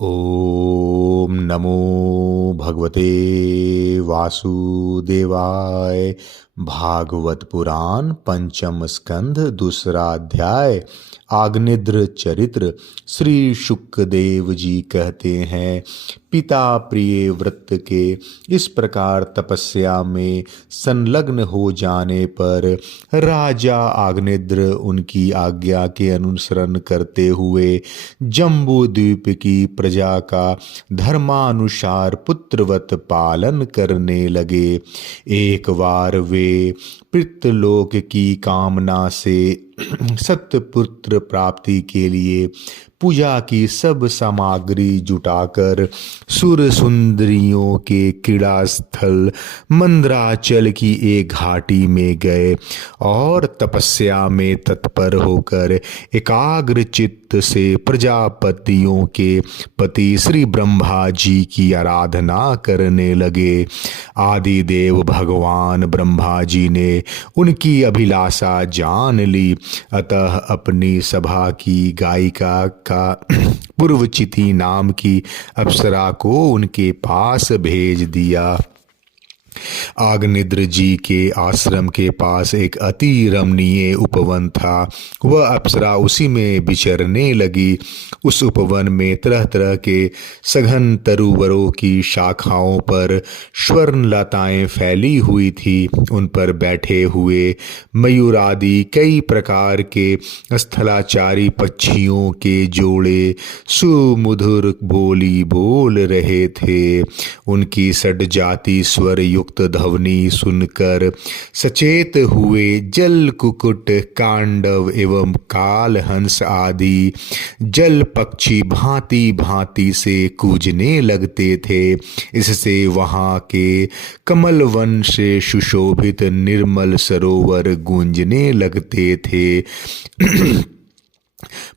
ओम नमो भगवते वासुदेवाय। भागवत पुराण पंचम स्कंध दूसरा अध्याय। आग्नेद्र चरित्र। श्री शुकदेव जी कहते हैं, पिता प्रिय व्रत के इस प्रकार तपस्या में संलग्न हो जाने पर राजा आग्नेद्र उनकी आज्ञा के अनुसरण करते हुए जम्बू द्वीप की प्रजा का धर्मानुसार पुत्रवत पालन करने लगे। एक बार वे पितृलोक की कामना से सत्पुत्र प्राप्ति के लिए पूजा की सब सामग्री जुटाकर सुर सुंदरियों के क्रीड़ा स्थल मंद्राचल की एक घाटी में गए और तपस्या में तत्पर होकर एकाग्र चित्त से प्रजापतियों के पति श्री ब्रह्मा जी की आराधना करने लगे। आदिदेव भगवान ब्रह्मा जी ने उनकी अभिलाषा जान ली, अतः अपनी सभा की गायिका का पूर्वचिति नाम की अप्सरा को उनके पास भेज दिया। आग्नेद्र जी के आश्रम के पास एक अति रमणीय उपवन था। वह अप्सरा उसी में विचरने लगी। उस उपवन में तरह तरह के सघन तरुवरों की शाखाओं पर स्वर्ण लताएं फैली हुई थी। उन पर बैठे हुए मयूरादि कई प्रकार के स्थलाचारी पक्षियों के जोड़े सुमधुर बोली बोल रहे थे। उनकी षड्जाति स्वर युक्त ध्वनि सुनकर सचेत हुए जल कुक्कुट, कांडव एवं काल हंस आदि जल पक्षी भांति भांति से कूजने लगते थे। इससे वहां के कमल वन से सुशोभित निर्मल सरोवर गूंजने लगते थे।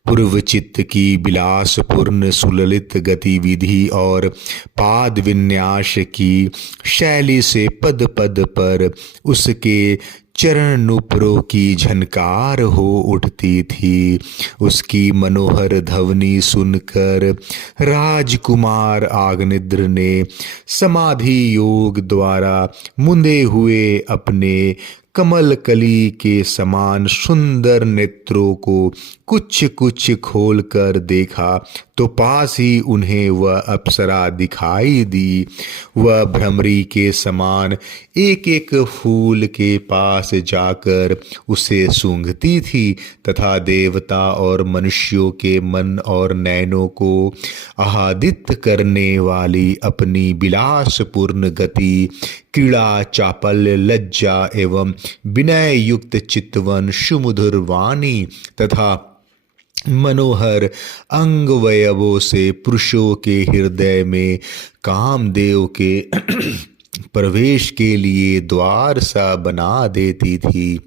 पूर्व चित्त की विलासपूर्ण सुललित गतिविधि और पाद विन्यास की शैली से पद पद पर उसके चरण नुपुरों की झनकार हो उठती थी। उसकी मनोहर ध्वनि सुनकर राजकुमार आग्नेद्र ने समाधि योग द्वारा मुंदे हुए अपने कमल कली के समान सुंदर नेत्रों को कुछ कुछ खोलकर देखा तो पास ही उन्हें वह अप्सरा दिखाई दी। वह भ्रमरी के समान एक एक फूल के पास जाकर उसे सूंघती थी तथा देवता और मनुष्यों के मन और नैनों को आह्लादित करने वाली अपनी विलासपूर्ण गति, क्रीड़ा, चापल्य, लज्जा एवं विनय युक्त चितवन, सुमधुर वाणी तथा मनोहर अंगवयवों से पुरुषों के हृदय में कामदेव के प्रवेश के लिए द्वार सा बना देती थी।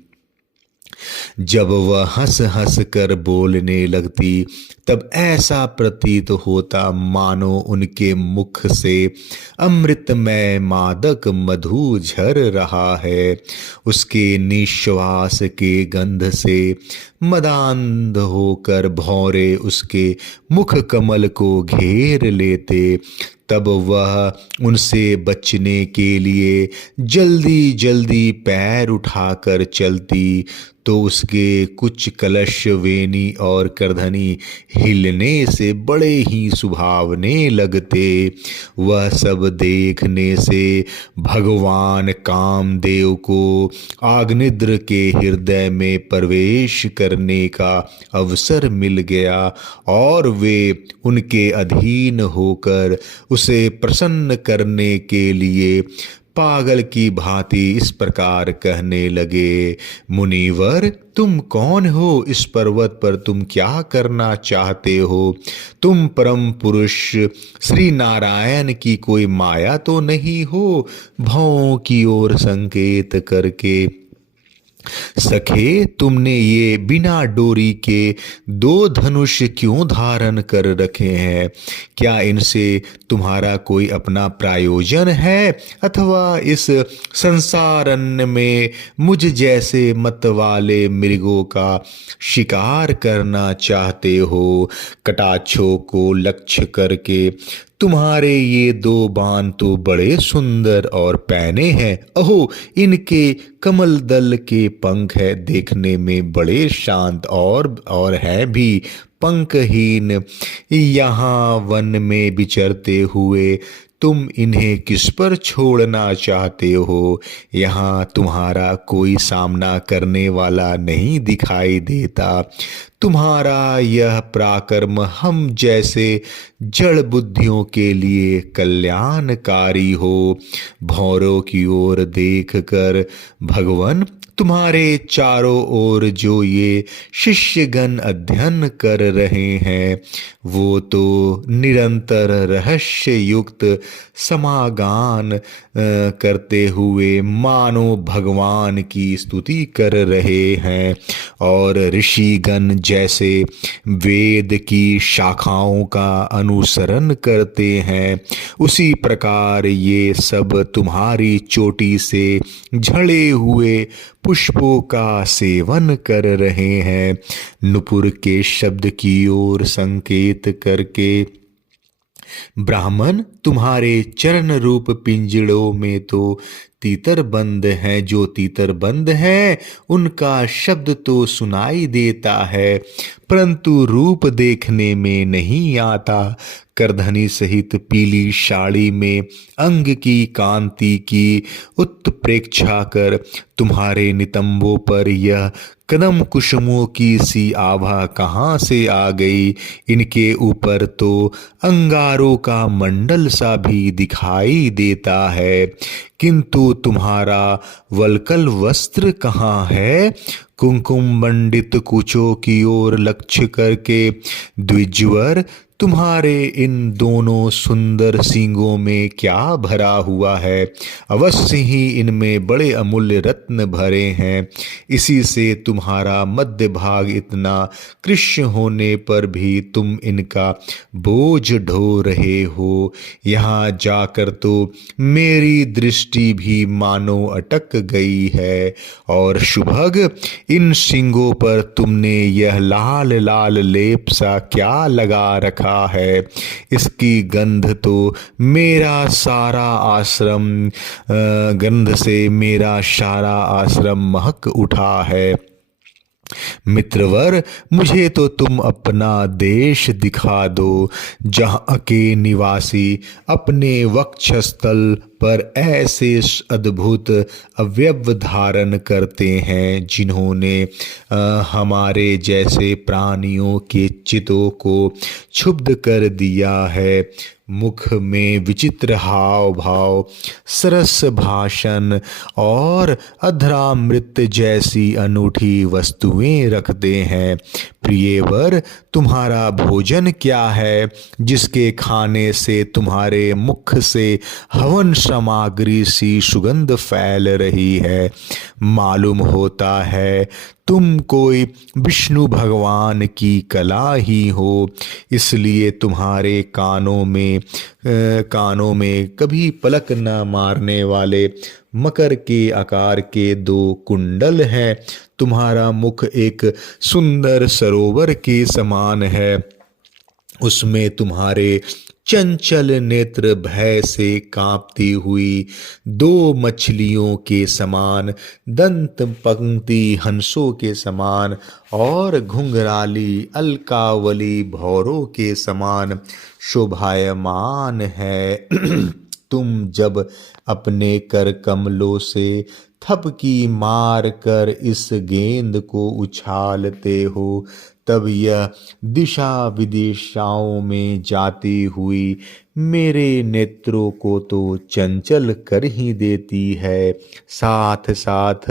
जब वह हंस हंस कर बोलने लगती तब ऐसा प्रतीत होता मानो उनके मुख से अमृतमय मादक मधु झर रहा है। उसके निश्वास के गंध से मदान्ध होकर भौरे उसके मुख कमल को घेर लेते। तब वह उनसे बचने के लिए जल्दी जल्दी पैर उठाकर चलती तो उसके कुछ कलश, वेनी और करधनी हिलने से बड़े ही सुभावने लगते। वह सब देखने से भगवान कामदेव को आग्नेद्र के हृदय में प्रवेश करने का अवसर मिल गया और वे उनके अधीन होकर उसे प्रसन्न करने के लिए पागल की भांति इस प्रकार कहने लगे, मुनिवर तुम कौन हो? इस पर्वत पर तुम क्या करना चाहते हो? तुम परम पुरुष श्री नारायण की कोई माया तो नहीं हो? भौं की ओर संकेत करके सखे, तुमने ये बिना डोरी के दो धनुष क्यों धारण कर रखे हैं? क्या इनसे तुम्हारा कोई अपना प्रायोजन है, अथवा इस संसारण्य में मुझ जैसे मत वाले मृगों का शिकार करना चाहते हो? कटाक्षों को लक्ष्य करके तुम्हारे ये दो बाण तो बड़े सुंदर और पैने हैं। अहो, इनके कमल दल के पंख है, देखने में बड़े शांत और है भी पंखहीन। यहाँ वन में विचरते हुए तुम इन्हें किस पर छोड़ना चाहते हो? यहाँ तुम्हारा कोई सामना करने वाला नहीं दिखाई देता। तुम्हारा यह पराक्रम हम जैसे जड़ बुद्धियों के लिए कल्याणकारी हो। भौरों की ओर देखकर भगवान तुम्हारे चारों ओर जो ये शिष्यगण अध्ययन कर रहे हैं, वो तो निरंतर रहस्य युक्त समागान करते हुए मानो भगवान की स्तुति कर रहे हैं। और ऋषिगण जैसे वेद की शाखाओं का अनुसरण करते हैं, उसी प्रकार ये सब तुम्हारी चोटी से झड़े हुए पुष्पों का सेवन कर रहे हैं। नुपुर के शब्द की ओर संकेत करके ब्राह्मण तुम्हारे चरण रूप पिंजड़ों में तो तीतर बंद हैं। जो तीतर बंद हैं उनका शब्द तो सुनाई देता है, परंतु रूप देखने में नहीं आता। करधनी सहित पीली साड़ी में अंग की कांति की उत्प्रेक्षा कर तुम्हारे नितंबों पर यह कदम कुसुमों की सी आभा कहाँ से आ गई? इनके ऊपर तो अंगारों का मंडल सा भी दिखाई देता है, किंतु तुम्हारा वल्कल वस्त्र कहाँ है? कुंकुम मंडित कुचों की ओर लक्ष्य करके द्विजवर, तुम्हारे इन दोनों सुंदर सींगों में क्या भरा हुआ है? अवश्य ही इनमें बड़े अमूल्य रत्न भरे हैं। इसी से तुम्हारा मध्य भाग इतना कृष्ण होने पर भी तुम इनका बोझ ढो रहे हो। यहाँ जाकर तो मेरी दृष्टि भी मानो अटक गई है। और शुभग, इन सींगों पर तुमने यह लाल लाल लेप सा क्या लगा रखा है? इसकी गंध तो मेरा सारा आश्रम गंध से मेरा सारा आश्रम महक उठा है। मित्रवर, मुझे तो तुम अपना देश दिखा दो, जहाँ के निवासी अपने वक्षस्थल पर ऐसे अद्भुत अवयव धारण करते हैं, जिन्होंने हमारे जैसे प्राणियों के चित्तों को क्षुब्ध कर दिया है। मुख में विचित्र हाव भाव, सरस भाषण और अधरामृत जैसी अनूठी वस्तुएं रखते हैं। प्रियवर, तुम्हारा भोजन क्या है, जिसके खाने से तुम्हारे मुख से हवन सामग्री सी सुगंध फैल रही है? मालूम होता है तुम कोई विष्णु भगवान की कला ही हो, इसलिए तुम्हारे कानों में कभी पलक न मारने वाले मकर के आकार के दो कुंडल हैं। तुम्हारा मुख एक सुंदर सरोवर के समान है, उसमें तुम्हारे चंचल नेत्र भय से कांपती हुई दो मछलियों के समान, दंत पंक्ति हंसों के समान और घुंघराली अलकावली भौरों के समान शोभायमान है। तुम जब अपने कर कमलों से थपकी मार कर इस गेंद को उछालते हो, तब यह दिशा विदिशाओं में जाती हुई मेरे नेत्रों को तो चंचल कर ही देती है, साथ साथ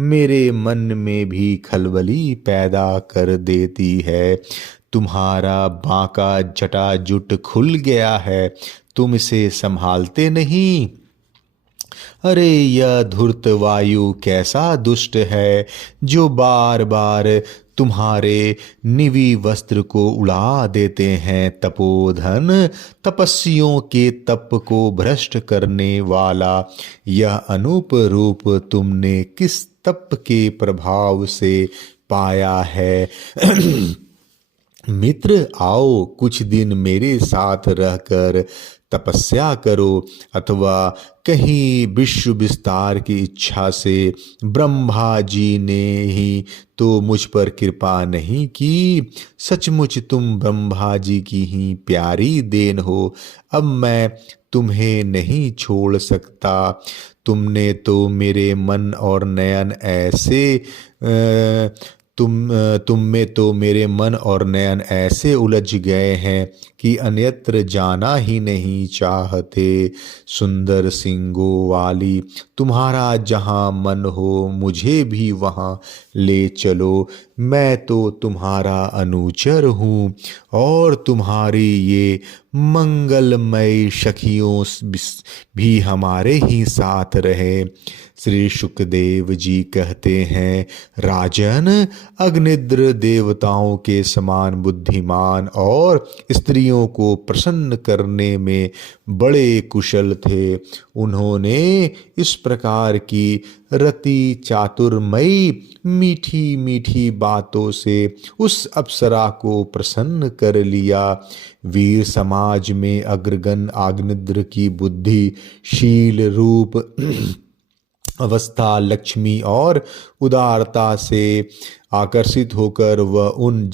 मेरे मन में भी खलबली पैदा कर देती है। तुम्हारा बांका जटाजुट खुल गया है, तुम इसे संभालते नहीं। अरे यह धूर्त वायु कैसा दुष्ट है, जो बार बार तुम्हारे निवी वस्त्र को उड़ा देते हैं। तपोधन, तपस्वियों के तप को भ्रष्ट करने वाला यह अनूप रूप तुमने किस तप के प्रभाव से पाया है। मित्र, आओ कुछ दिन मेरे साथ रहकर तपस्या करो, अथवा कहीं विश्व विस्तार की इच्छा से ब्रह्मा जी ने ही तो मुझ पर कृपा नहीं की। सचमुच तुम ब्रह्मा जी की ही प्यारी देन हो। अब मैं तुम्हें नहीं छोड़ सकता। तुमने तो मेरे मन और नयन ऐसे तुम में तो मेरे मन और नयन ऐसे उलझ गए हैं कि अन्यत्र जाना ही नहीं चाहते। सुंदर सींगों वाली, तुम्हारा जहाँ मन हो मुझे भी वहाँ ले चलो। मैं तो तुम्हारा अनुचर हूँ और तुम्हारी ये मंगलमय सखियों भी हमारे ही साथ रहे। श्री शुकदेव जी कहते हैं, राजन, अग्निद्र देवताओं के समान बुद्धिमान और स्त्रियों को प्रसन्न करने में बड़े कुशल थे। उन्होंने इस प्रकार की रति चातुर्मयी मीठी मीठी बातों से उस अप्सरा को प्रसन्न कर लिया। वीर समाज में अग्रगण अग्निद्र की बुद्धि, शील, रूप, अवस्था, लक्ष्मी और उदारता से आकर्षित होकर वह उन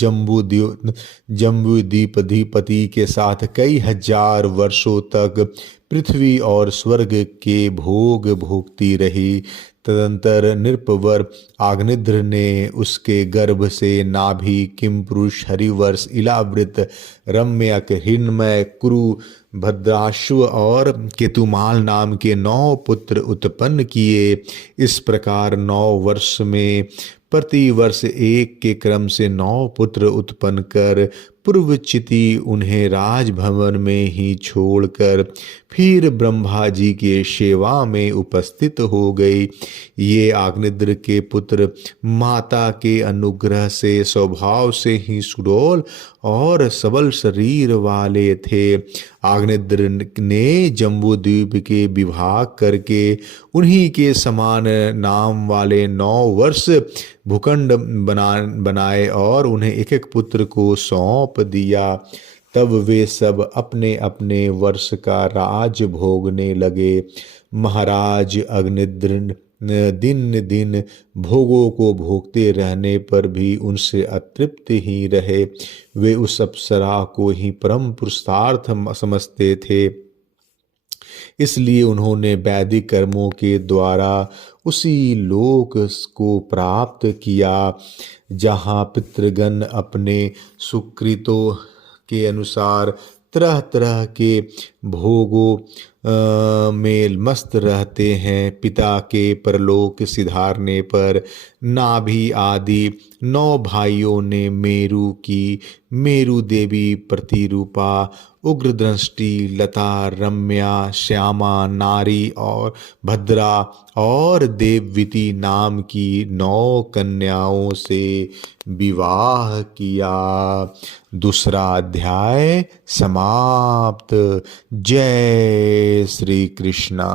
जम्बूद्वीपधिपति के साथ कई हजार वर्षों तक पृथ्वी और स्वर्ग के भोग भोगती रही। तदंतर नृपवर आग्निद्र ने उसके गर्भ से नाभि, किमपुरुष, हरिवर्ष, इलावृत, रम्यक, हिरण्मय, कुरु, भद्राश्व और केतुमाल नाम के 9 पुत्र उत्पन्न किए। इस प्रकार 9 वर्ष में प्रति वर्ष एक के क्रम से 9 पुत्र उत्पन्न कर पूर्वचिति उन्हें राजभवन में ही छोड़कर फिर ब्रह्मा जी के सेवा में उपस्थित हो गई। ये आग्निद्र के पुत्र माता के अनुग्रह से स्वभाव से ही सुडौल और सबल शरीर वाले थे। आग्निद्र ने जम्बूद्वीप के विभाग करके उन्हीं के समान नाम वाले 9 वर्ष भूखंड बनाए और उन्हें एक एक पुत्र को सौंप दिया। तब वे सब अपने अपने वर्ष का राज भोगने लगे। महाराज अग्निद्र दिन दिन भोगों को भोगते रहने पर भी उनसे अतृप्त ही रहे। वे उस अप्सरा को ही परम पुरुषार्थ समझते थे। इसलिए उन्होंने वैदिक कर्मों के द्वारा उसी लोक को प्राप्त किया जहाँ पितृगण अपने सुकृतों के अनुसार तरह तरह के भोगों में मस्त रहते हैं। पिता के परलोक सिधारने पर नाभि आदि 9 भाइयों ने मेरु की मेरु देवी प्रतिरूपा, उग्र दृष्टि, लता, रम्या, श्यामा, नारी और भद्रा और देववीति नाम की 9 कन्याओं से विवाह किया। दूसरा अध्याय समाप्त। जय श्री कृष्णा।